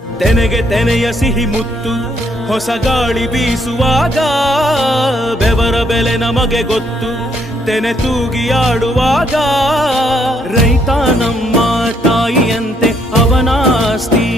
ತೆನೆಗೆ ತೆನೆಯ ಸಿಹಿ ಮುತ್ತು ಹೊಸ ಗಾಳಿ ಬೀಸುವಾಗ ಬೆವರ ಬೆಲೆ ನಮಗೆ ಗೊತ್ತು ತೆನೆ ತೂಗಿ ಆಡುವಾಗ ರೈತ ನಮ್ಮ ತಾಯಿಯಂತೆ ಅವನಾಸ್ತಿ